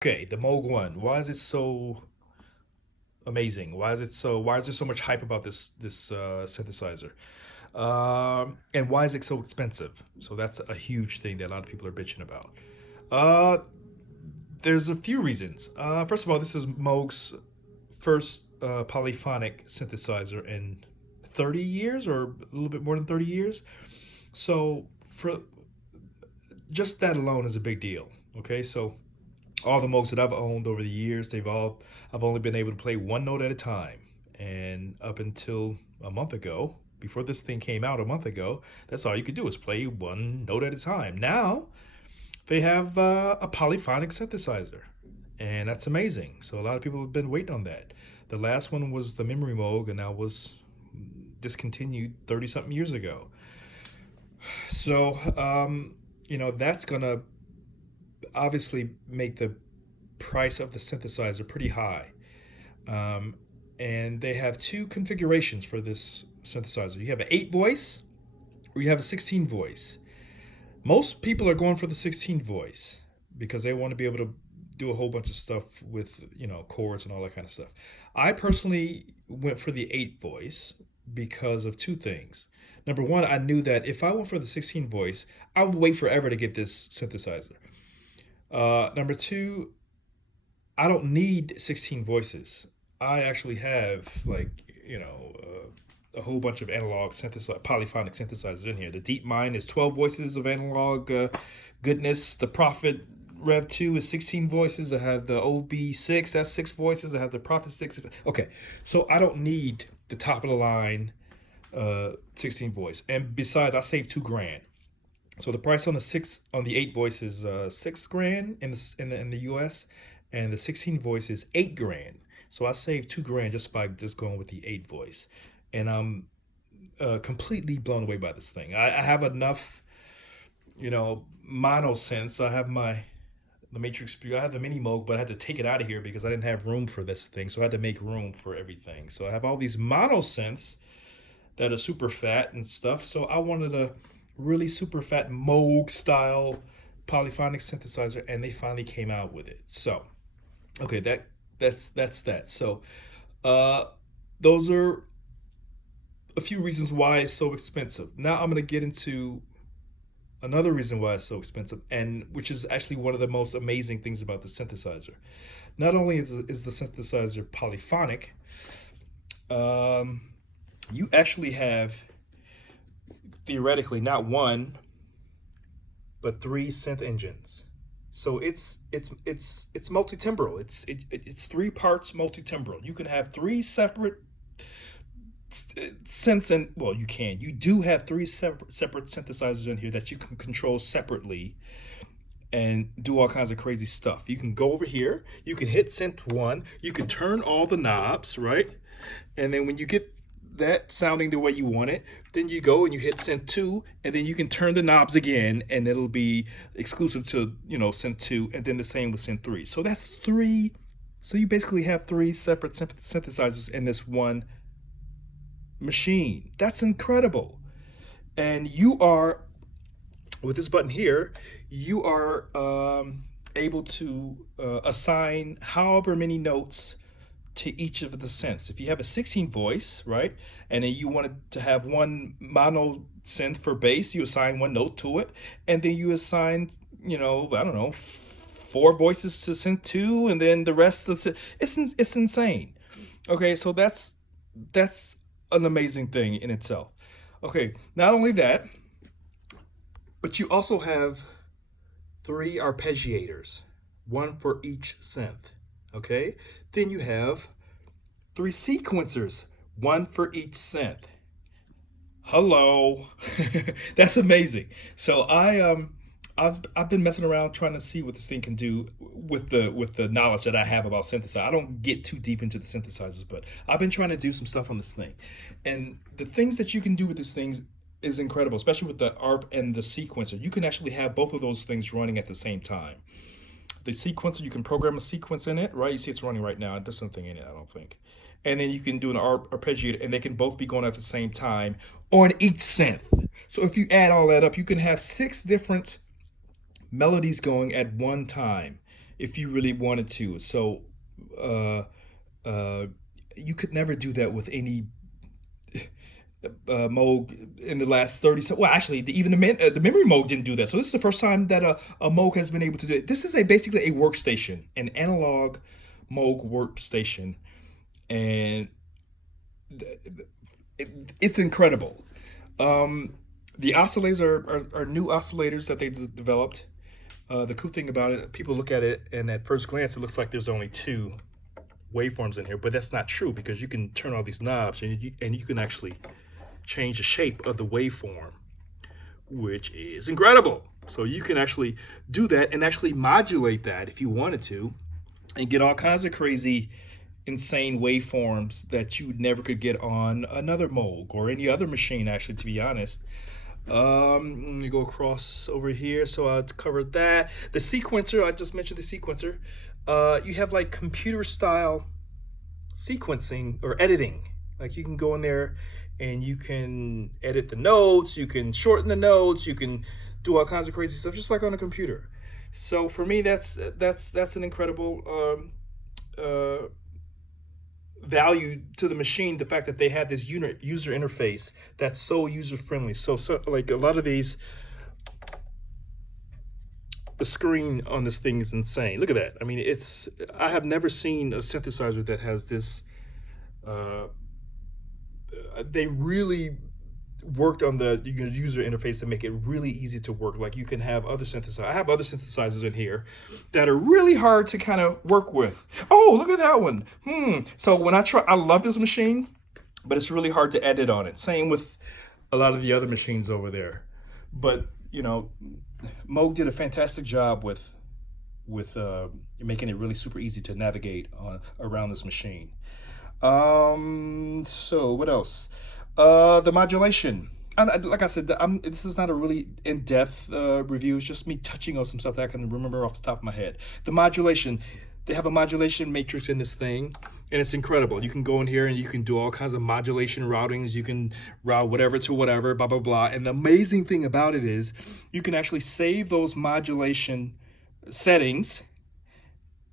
Okay, the Moog One. Why is it so amazing? Why is there so much hype about this synthesizer? And why is it so expensive? So that's a huge thing that a lot of people are bitching about. Uh, there's a few reasons. First of all, this is Moog's first polyphonic synthesizer in 30 years, or a little bit more than 30 years. So for just that alone is a big deal. Okay, so all the Moogs that I've owned over the years, I've only been able to play one note at a time. And up until a month ago, before this thing came out a month ago, that's all you could do is play one note at a time. Now they have a polyphonic synthesizer, and that's amazing. So a lot of people have been waiting on that. The last one was the Memory Moog, and that was discontinued 30 something years ago. So, that's gonna obviously make the price of the synthesizer pretty high. Um, and they have two configurations for this synthesizer. You have an 8 voice or you have a 16 voice. Most people are going for the 16 voice because they want to be able to do a whole bunch of stuff with, chords and all that kind of stuff. I personally went for the 8 voice because of two things. Number one, I knew that if I went for the 16 voice, I would wait forever to get this synthesizer. Number two, I don't need 16 voices. I actually have a whole bunch of analog polyphonic synthesizers in here. The Deep Mind is 12 voices of analog goodness. The Prophet Rev 2 is 16 voices. I have the OB6, that's 6 voices. I have the Prophet 6. Okay, so I don't need the top of the line 16 voice. And besides, I saved 2 grand. So the price on the 8 voice is 6 grand in the US, and the 16 voice is 8 grand. So I saved 2 grand just by just going with the 8 voice, and I'm completely blown away by this thing. I have enough, mono sense. I have the Matrix. I have the Mini Moog, but I had to take it out of here because I didn't have room for this thing. So I had to make room for everything. So I have all these mono synths that are super fat and stuff. So I wanted a really super fat Moog style polyphonic synthesizer, and they finally came out with it. So, okay, that's that. So, uh, those are a few reasons why it's so expensive. Now I'm gonna get into another reason why it's so expensive, and which is actually one of the most amazing things about the synthesizer. Not only is the synthesizer polyphonic, um, you actually have theoretically not one but 3 synth engines. So it's multitimbral. It's 3 parts multitimbral. You can have 3 separate synths, and well, you do have 3 separate synthesizers in here that you can control separately and do all kinds of crazy stuff. You can go over here, you can hit synth 1, you can turn all the knobs, right? And then when you get that sounding the way you want it, then you go and you hit synth 2, and then you can turn the knobs again, and it'll be exclusive to, synth 2, and then the same with synth 3. So that's 3. So you basically have 3 separate synthesizers in this one machine. That's incredible. And you are, with this button here, you are able to assign however many notes to each of the synths. If you have a 16 voice, right, and then you wanted to have one mono synth for bass, you assign one note to it, and then you assign, I don't know, 4 voices to synth 2, and then the rest of the it's insane. Okay, so that's an amazing thing in itself. Okay, not only that, but you also have 3 arpeggiators, one for each synth. Okay, then you have 3 sequencers, one for each synth. Hello, that's amazing. So I've been messing around trying to see what this thing can do with the knowledge that I have about synthesizer. I don't get too deep into the synthesizers, but I've been trying to do some stuff on this thing, and the things that you can do with this thing is incredible, especially with the ARP and the sequencer. You can actually have both of those things running at the same time. The sequencer, you can program a sequence in it, right? You see it's running right now. There's something in it, I don't think. And then you can do an arpeggiator, and they can both be going at the same time on each synth. So if you add all that up, you can have 6 different melodies going at one time. if you really wanted to. So uh, uh, you could never do that with any Moog in the last 30. Well, actually, even the memory Moog didn't do that. So this is the first time that a Moog has been able to do it. This is basically a workstation, an analog Moog workstation, and it's incredible. The oscillators are new oscillators that they developed. The cool thing about it, people look at it, and at first glance, it looks like there's only two waveforms in here, but that's not true, because you can turn all these knobs, and you can actually change the shape of the waveform, which is incredible. So you can actually do that and actually modulate that if you wanted to, and get all kinds of crazy, insane waveforms that you never could get on another Moog or any other machine, actually, to be honest. Let me go across over here. So I covered that. The sequencer, I just mentioned the sequencer. You have like computer style sequencing or editing. Like you can go in there and you can edit the notes, you can shorten the notes, you can do all kinds of crazy stuff, just like on a computer. So for me, that's an incredible value to the machine, the fact that they have this user interface that's so user friendly. So like a lot of these, the screen on this thing is insane. Look at that. I mean, I have never seen a synthesizer that has this. They really worked on the user interface to make it really easy to work. Like you can have other synthesizers. I have other synthesizers in here that are really hard to kind of work with. Oh, look at that one. So when I love this machine, but it's really hard to edit on it. Same with a lot of the other machines over there. But you know, Moog did a fantastic job with making it really super easy to navigate around this machine. So what else? The modulation. Like I said, this is not a really in-depth review. It's just me touching on some stuff that I can remember off the top of my head. The modulation. They have a modulation matrix in this thing, and it's incredible. You can go in here and you can do all kinds of modulation routings. You can route whatever to whatever, blah, blah, blah. And the amazing thing about it is you can actually save those modulation settings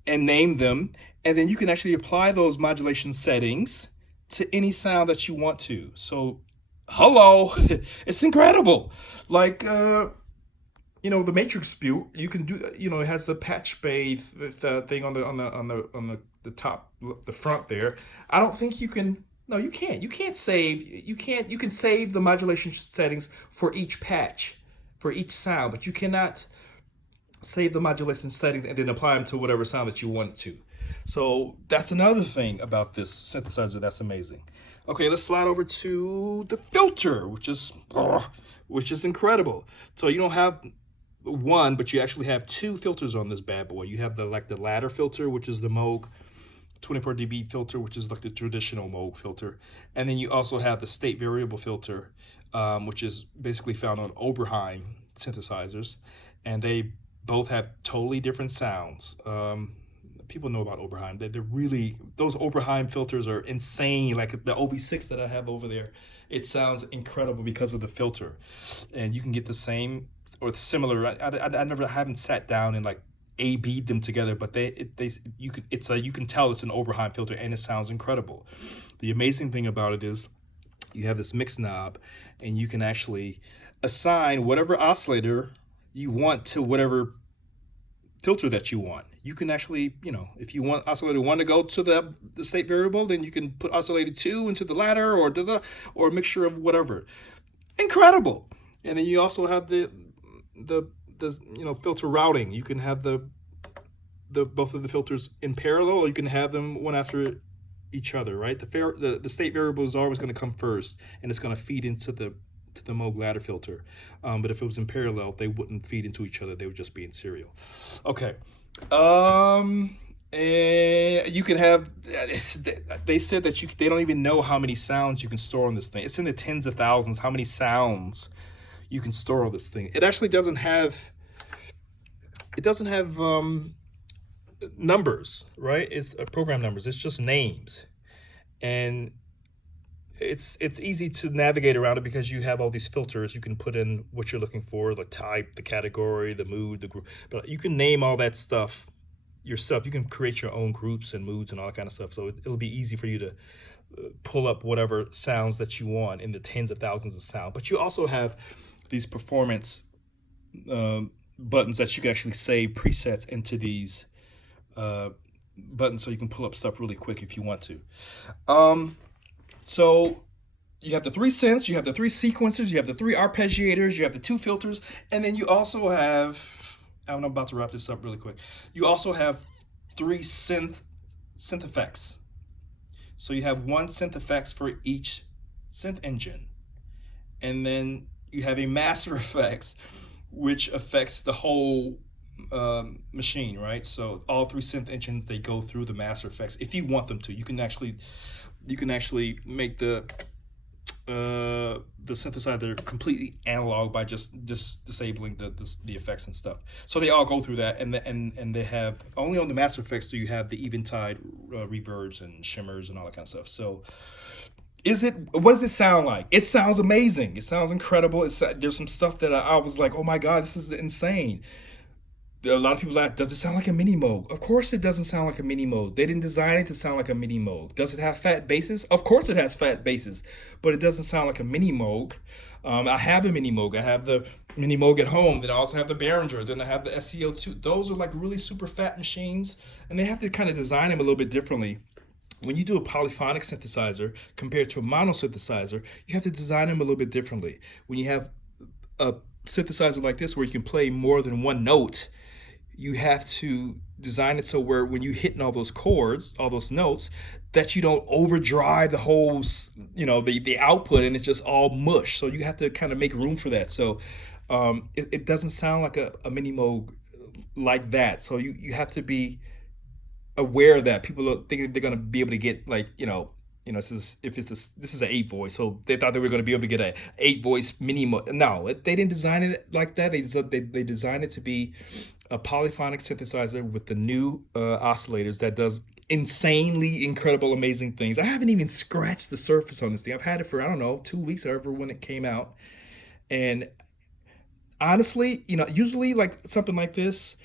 and name them, and then you can actually apply those modulation settings to any sound that you want to. So, hello, it's incredible. Like, you know, the Matrix view, you can do. You know, it has the patch bay thing on the top, the front there. I don't think you can. No, you can't. You can't save. You can't. You can save the modulation settings for each patch, for each sound, but you cannot save the modulation settings and then apply them to whatever sound that you want to. So that's another thing about this synthesizer that's amazing. Okay, let's slide over to the filter, which is incredible. So you don't have one, but you actually have two filters on this bad boy. You have the ladder filter, which is the Moog 24 dB filter, which is like the traditional Moog filter, and then you also have the state variable filter, which is basically found on Oberheim synthesizers, and they both have totally different sounds. People know about Oberheim. They're really, those Oberheim filters are insane. Like the OB6 that I have over there, it sounds incredible because of the filter. And you can get the same or similar. I haven't sat down and like A/B'd them together, but you can tell it's an Oberheim filter and it sounds incredible. The amazing thing about it is you have this mix knob and you can actually assign whatever oscillator you want to whatever filter that you want. You can actually, you know, if you want oscillator 1 to go to the state variable, then you can put oscillator 2 into the ladder or a mixture of whatever. Incredible. And then you also have the you know, filter routing. You can have the both of the filters in parallel, or you can have them one after each other, right? The state variable is always going to come first, and it's going to feed into the Moog ladder filter. But if it was in parallel, they wouldn't feed into each other. They would just be in serial. Okay. And you can have, they said that they don't even know how many sounds you can store on this thing. It's in the tens of thousands, how many sounds you can store on this thing. It actually doesn't have, numbers, right? It's program numbers. It's just names. And it's easy to navigate around it because you have all these filters. You can put in what you're looking for, the type, the category, the mood, the group. But you can name all that stuff yourself. You can create your own groups and moods and all that kind of stuff. So it'll be easy for you to pull up whatever sounds that you want in the tens of thousands of sound. But you also have these performance buttons that you can actually save presets into these buttons, so you can pull up stuff really quick if you want to. So you have the 3 synths, you have the 3 sequencers, you have the 3 arpeggiators, you have the 2 filters, and then you also have, I'm about to wrap this up really quick. You also have 3 synth effects. So you have 1 synth effects for each synth engine. And then you have a master effects, which affects the whole machine, right? So all 3 synth engines, they go through the master effects. If you want them to, you can actually make the synthesizer completely analog by just disabling the effects and stuff. So they all go through that, and they have, only on the master effects do you have the eventide reverbs and shimmers and all that kind of stuff. So what does it sound like? It sounds amazing. It sounds incredible. There's some stuff that I was like, oh my God, this is insane. A lot of people ask, does it sound like a mini Moog? Of course it doesn't sound like a mini Moog. They didn't design it to sound like a mini Moog. Does it have fat basses? Of course it has fat basses, but it doesn't sound like a mini Moog. I have a mini Moog. I have the mini Moog at home. Then I also have the Behringer. Then I have the SCO2. Those are like really super fat machines, and they have to kind of design them a little bit differently. When you do a polyphonic synthesizer compared to a mono synthesizer, you have to design them a little bit differently. When you have a synthesizer like this where you can play more than one note, you have to design it so where when you hitting all those chords, all those notes, that you don't overdrive the whole, the output, and it's just all mush. So you have to kind of make room for that. So it doesn't sound like a mini Moog like that. So you have to be aware that people are thinking they're going to be able to get this is an 8 voice, so they thought they were going to be able to get a 8 voice mini Moog. No, they didn't design it like that. They designed it to be a polyphonic synthesizer with the new oscillators that does insanely incredible, amazing things. I haven't even scratched the surface on this thing. I've had it for, I don't know, 2 weeks, however, when it came out. And honestly, usually like something like this,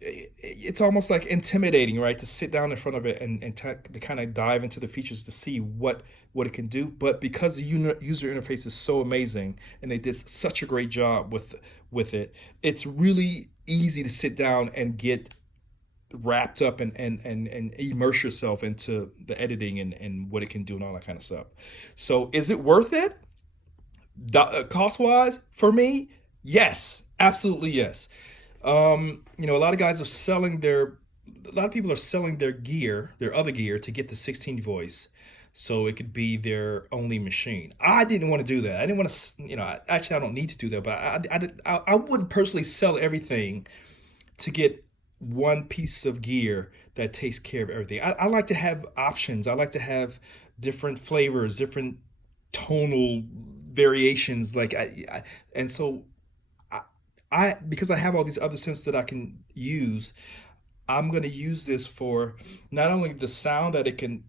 it's almost like intimidating, right? To sit down in front of it and to kind of dive into the features to see what it can do. But because the user interface is so amazing and they did such a great job with it, it's really easy to sit down and get wrapped up and immerse yourself into the editing and what it can do and all that kind of stuff. So is it worth it? Cost wise, for me, yes, absolutely yes. A lot of guys are selling a lot of people are selling their other gear to get the 16 voice, so it could be their only machine. I didn't want to do that. I didn't want to, actually I don't need to do that, but I wouldn't personally sell everything to get one piece of gear that takes care of everything. I like to have options. I like to have different flavors, different tonal variations, and so because I have all these other synths that I can use, I'm going to use this for not only the sound that it can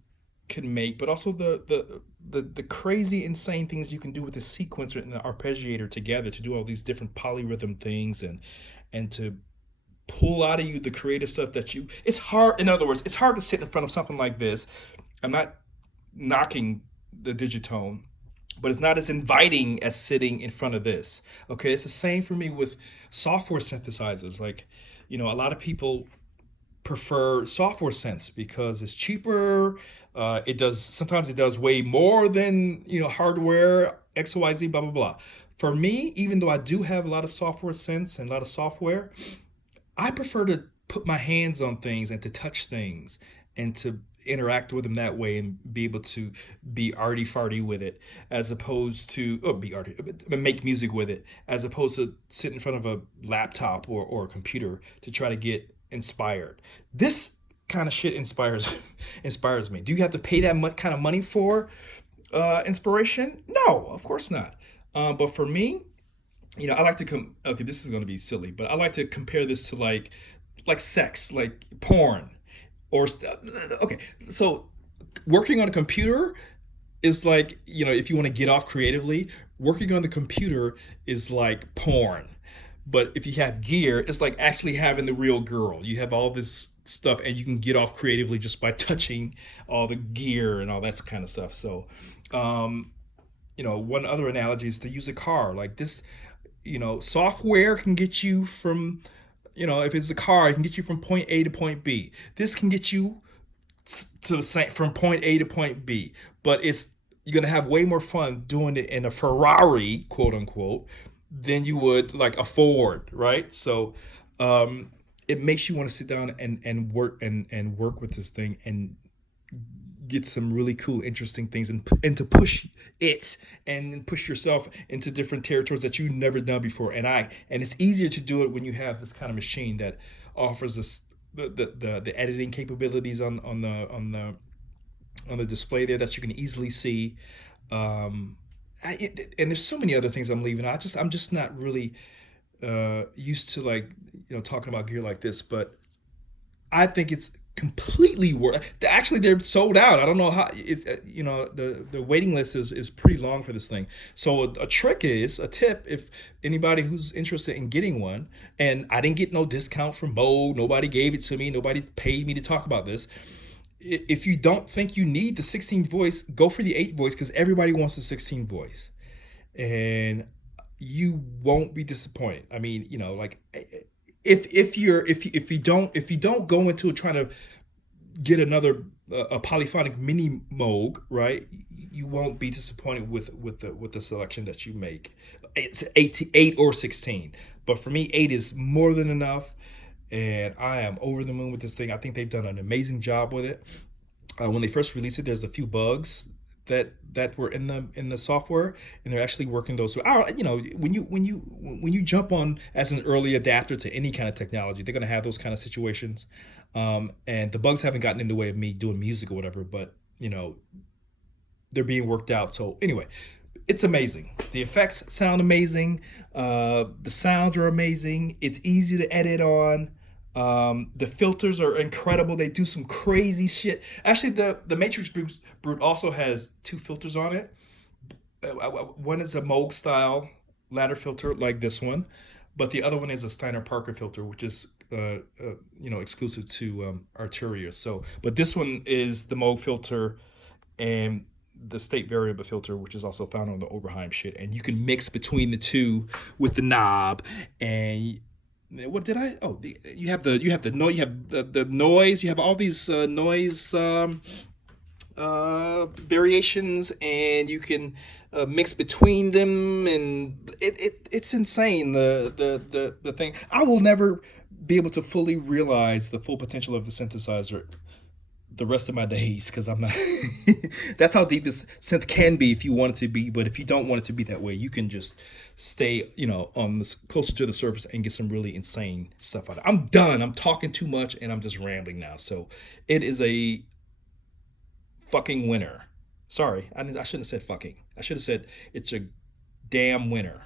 make, but also the crazy, insane things you can do with the sequencer and the arpeggiator together to do all these different polyrhythm things and to pull out of you the creative stuff it's hard. In other words, it's hard to sit in front of something like this. I'm not knocking the Digitone, but it's not as inviting as sitting in front of this. Okay, it's the same for me with software synthesizers. Like, a lot of people prefer software synths because it's cheaper. Sometimes it does way more than hardware, XYZ, blah blah blah. For me, even though I do have a lot of software synths and a lot of software, I prefer to put my hands on things and to touch things and to interact with them that way and be able to be arty farty with it, as opposed to make music with it, as opposed to sit in front of a laptop or a computer to try to get inspired. This kind of shit inspires me. Do you have to pay that much kind of money for inspiration? No, of course not. But for me, I like to okay, this is going to be silly, but I like to compare this to like sex, like porn. Okay, so working on a computer is like, if you want to get off creatively, working on the computer is like porn, But if you have gear, it's like actually having the real girl. You have all this stuff, and you can get off creatively just by touching all the gear and all that kind of stuff. So, um, one other analogy is to use a car like this. Software can get you from, if it's a car, it can get you from point A to point B. This can get you to the same from point A to point B, but it's you're gonna have way more fun doing it in a Ferrari, quote unquote, than you would like a Ford, right? So, um, it makes you want to sit down and work with this thing and get some really cool, interesting things, and to push it and push yourself into different territories that you've never done before. And it's easier to do it when you have this kind of machine that offers this the editing capabilities on the display there that you can easily see. And there's so many other things I'm leaving out. I'm just not really used to, like, talking about gear like this, but I think it's completely worth. Actually, they're sold out. I don't know how. It's the waiting list is pretty long for this thing. So a tip, if anybody who's interested in getting one, and I didn't get no discount from Moog. Nobody gave it to me. Nobody paid me to talk about this. If you don't think you need the 16 voice, go for the 8 voice, because everybody wants the 16 voice, and you won't be disappointed. I mean, like, if you don't go into it trying to get another a polyphonic mini Moog, right? You won't be disappointed with the selection that you make. It's 8 or 16, but for me, 8 is more than enough, and I am over the moon with this thing. I think they've done an amazing job with it. When they first released it, there's a few bugs that were in the software, and they're actually working those through. When you jump on as an early adapter to any kind of technology, they're gonna have those kind of situations, and the bugs haven't gotten in the way of me doing music or whatever, but they're being worked out. So anyway, it's amazing. The effects sound amazing. The sounds are amazing. It's easy to edit on. The filters are incredible. They do some crazy shit. Actually, the Matrix Brute also has 2 filters on it. One is a Moog style ladder filter like this one, but the other one is a Steiner Parker filter, which is exclusive to Arturia. So, but this one is the Moog filter and the state variable filter, which is also found on the Oberheim shit, and you can mix between the two with the knob. And what did I? Oh, the noise. You have all these noise variations, and you can mix between them, and it's insane. The thing, I will never be able to fully realize the full potential of the synthesizer the rest of my days, because I'm not. That's how deep this synth can be if you want it to be. But if you don't want it to be that way, you can just stay, on this, closer to the surface, and get some really insane stuff out of it. I'm done. I'm talking too much, and I'm just rambling now. So it is a fucking winner. Sorry, I shouldn't have said fucking. I should have said it's a damn winner.